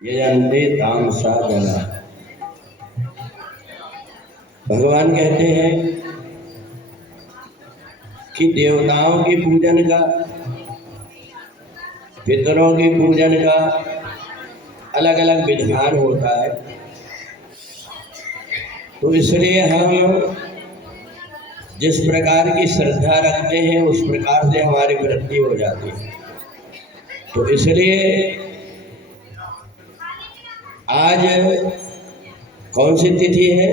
यजन्ते तामसा जना। भगवान कहते हैं कि देवताओं के पूजन का, पितरों के पूजन का अलग अलग विधान होता है। तो इसलिए हम जिस प्रकार की श्रद्धा रखते हैं उस प्रकार से हमारी वृद्धि हो जाती है। तो इसलिए आज कौन सी तिथि है,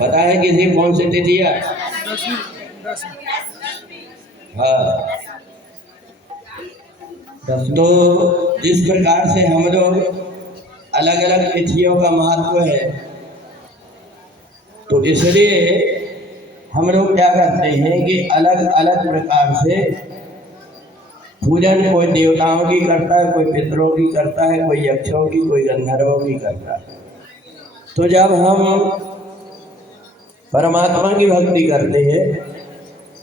पता है किसी कौन सी तिथि है? हाँ, तो जिस प्रकार से हम लोग अलग अलग तिथियों का महत्व है, तो इसलिए हम लोग क्या करते हैं कि अलग अलग प्रकार से पूजन कोई देवताओं की करता है, कोई पितरों की करता है, कोई यक्षों की, कोई गंधर्वों की करता है। तो जब हम परमात्मा की भक्ति करते हैं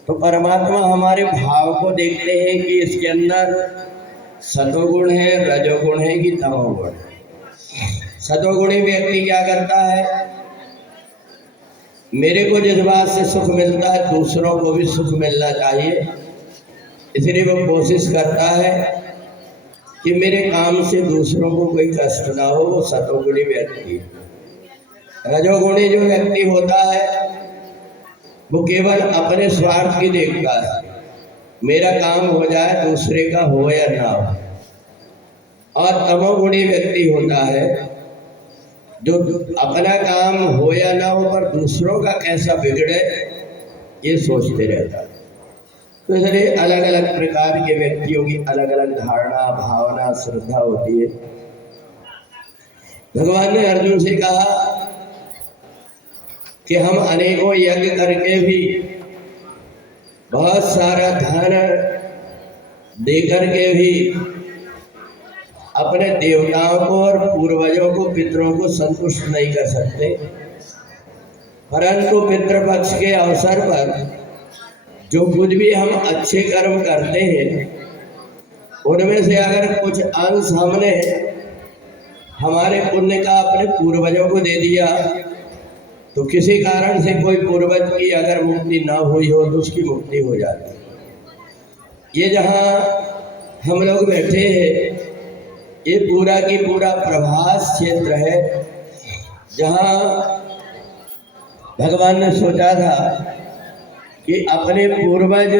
तो परमात्मा हमारे भाव को देखते हैं कि इसके अंदर सतोगुण है, रजोगुण है कि तमोगुण है। सतोगुणी व्यक्ति क्या करता है, मेरे को जिस बात से सुख मिलता है दूसरों को भी सुख मिलना चाहिए, इसलिए वो कोशिश करता है कि मेरे काम से दूसरों को कोई कष्ट ना हो। वो सतोगुणी व्यक्ति। रजोगुणी जो व्यक्ति होता है वो केवल अपने स्वार्थ की देखता है, मेरा काम हो जाए दूसरे का हो या ना हो। और तमोगुणी व्यक्ति होता है जो अपना काम हो या ना हो पर दूसरों का कैसा बिगड़े ये सोचते रहता है। तो इसलिए अलग अलग प्रकार के व्यक्तियों की अलग अलग धारणा, भावना, श्रद्धा होती है। भगवान ने अर्जुन से कहा कि हम अनेकों यज्ञ करके भी, बहुत सारा धन दे करके भी अपने देवताओं को और पूर्वजों को, पितरों को संतुष्ट नहीं कर सकते। परंतु पितृपक्ष के अवसर पर जो कुछ भी हम अच्छे कर्म करते हैं उनमें से अगर कुछ अंश हमने हमारे पुण्य का अपने पूर्वजों को दे दिया तो किसी कारण से कोई पूर्वज की अगर मुक्ति ना हुई हो तो उसकी मुक्ति हो जाती है। ये जहाँ हम लोग बैठे हैं ये पूरा की पूरा प्रभास क्षेत्र है, जहाँ भगवान ने सोचा था कि अपने पूर्वज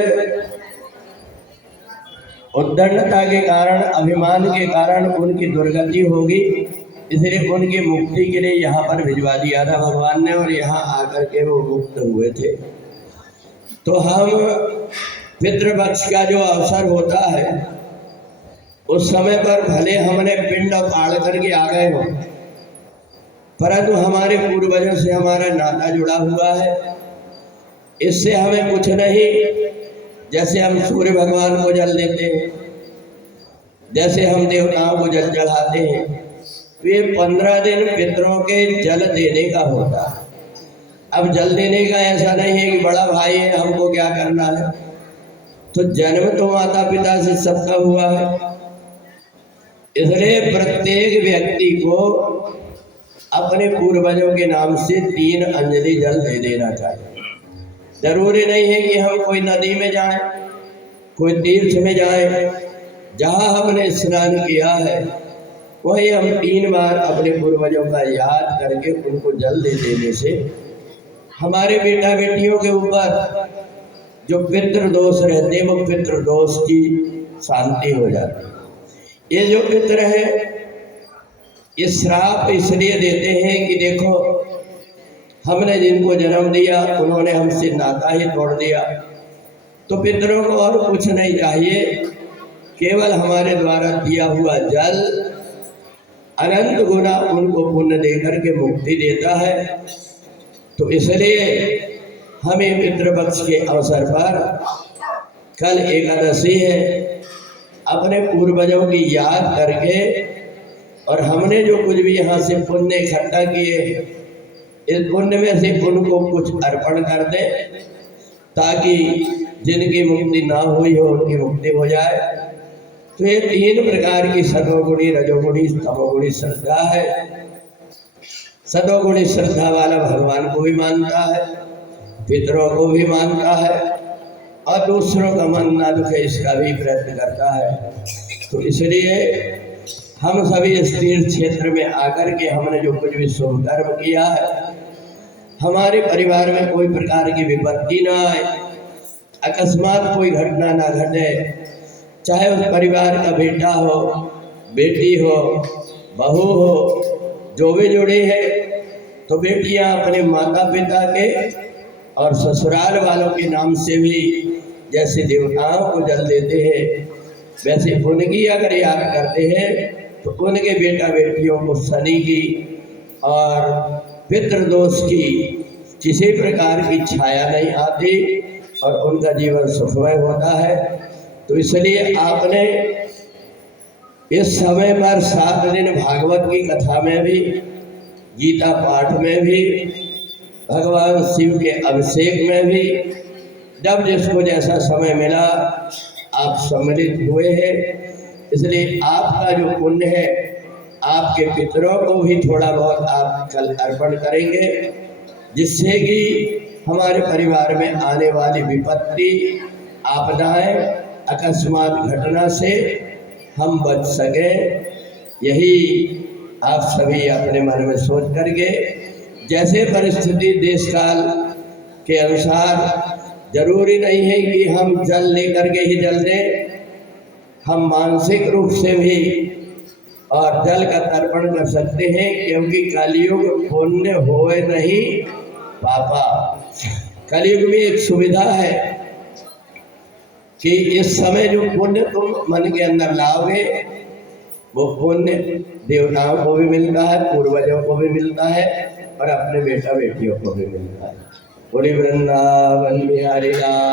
उद्दंडता के कारण, अभिमान के कारण उनकी दुर्गति होगी, इसलिए उनकी मुक्ति के लिए यहाँ पर भिजवा दिया था भगवान ने, और यहाँ आकर के वो मुक्त हुए थे। तो हम पितृपक्ष का जो अवसर होता है उस समय पर भले हमने पिंड पाड़ करके आ गए हो, परंतु हमारे पूर्वजों से हमारा नाता जुड़ा हुआ है। इससे हमें कुछ नहीं, जैसे हम सूर्य भगवान को जल देते हैं, जैसे हम देवताओं को जल चढ़ाते हैं, वे 15 दिन पितरों के जल देने का होता है। अब जल देने का ऐसा नहीं है कि बड़ा भाई है हमको क्या करना है, तो जन्म तो माता पिता से सबका हुआ है। इसलिए प्रत्येक व्यक्ति को अपने पूर्वजों के नाम से 3 अंजलि जल दे देना चाहिए। जरूरी नहीं है कि हम कोई नदी में जाएं, कोई तीर्थ में जाएं, जहां हमने स्नान किया है वही हम 3 बार अपने पूर्वजों का याद करके उनको जल दे देने से हमारे बेटा बेटियों के ऊपर जो पितृदोष रहते हैं वो पितृदोष की शांति हो जाती है। ये जो पितर है ये श्राप इसलिए देते हैं कि देखो हमने जिनको जन्म दिया उन्होंने हमसे नाता ही तोड़ दिया, तो पितरों को और कुछ नहीं चाहिए, केवल हमारे द्वारा दिया हुआ जल अनंत गुना उनको पुण्य देकर के मुक्ति देता है। तो इसलिए हमें पितृपक्ष के अवसर पर, कल एकादशी है, अपने पूर्वजों की याद करके और हमने जो कुछ भी यहाँ से पुण्य इकट्ठा किए इस पुण्य में से उनको कुछ अर्पण कर दे, ताकि जिनकी मुक्ति ना हुई हो उनकी मुक्ति हो जाए। तो ये तीन प्रकार की सतोगुणी, रजोगुणी, तमोगुणी श्रद्धा है। सतोगुणी श्रद्धा वाला भगवान को भी मानता है, पितरों को भी मानता है और दूसरों का मन न दुखे इसका भी प्रयत्न करता है। तो इसलिए हम सभी इस तीर्थ क्षेत्र में आकर के हमने जो कुछ भी शुभ कर्म किया है, हमारे परिवार में कोई प्रकार की विपत्ति ना आए, अकस्मात कोई घटना ना घटे, चाहे उस परिवार का बेटा हो, बेटी हो, बहू हो, जो भी जुड़ी है, तो बेटियां अपने माता पिता के और ससुराल वालों के नाम से भी जैसे देवताओं को जल देते हैं, वैसे उनकी अगर याद करते हैं तो उनके बेटा बेटियों को शनि की और पितृदोष की किसी प्रकार की छाया नहीं आती और उनका जीवन सुखमय होता है। तो इसलिए आपने इस समय पर 7 दिन भागवत की कथा में भी, गीता पाठ में भी, भगवान शिव के अभिषेक में भी, जब जिसको जैसा समय मिला आप सम्मिलित हुए हैं। इसलिए आपका जो पुण्य है, आपके पितरों को भी थोड़ा बहुत आप कल अर्पण करेंगे, जिससे कि हमारे परिवार में आने वाली विपत्ति, आपदाएं, अकस्मात घटना से हम बच सकें। यही आप सभी अपने मन में सोच करके, जैसे परिस्थिति देश काल के अनुसार, जरूरी नहीं है कि हम जल लेकर के ही जल दें, हम मानसिक रूप से भी और जल का तर्पण कर सकते हैं, क्योंकि कलयुग पुण्य होए नहीं पापा। कलयुग में एक सुविधा है कि इस समय जो पुण्य तुम मन के अंदर लाओगे, वो पुण्य देवताओं को भी मिलता है, पूर्वजों को भी मिलता है और अपने बेटा बेटियों को भी मिलता है। बोले वृंदावन बिहारी लाल।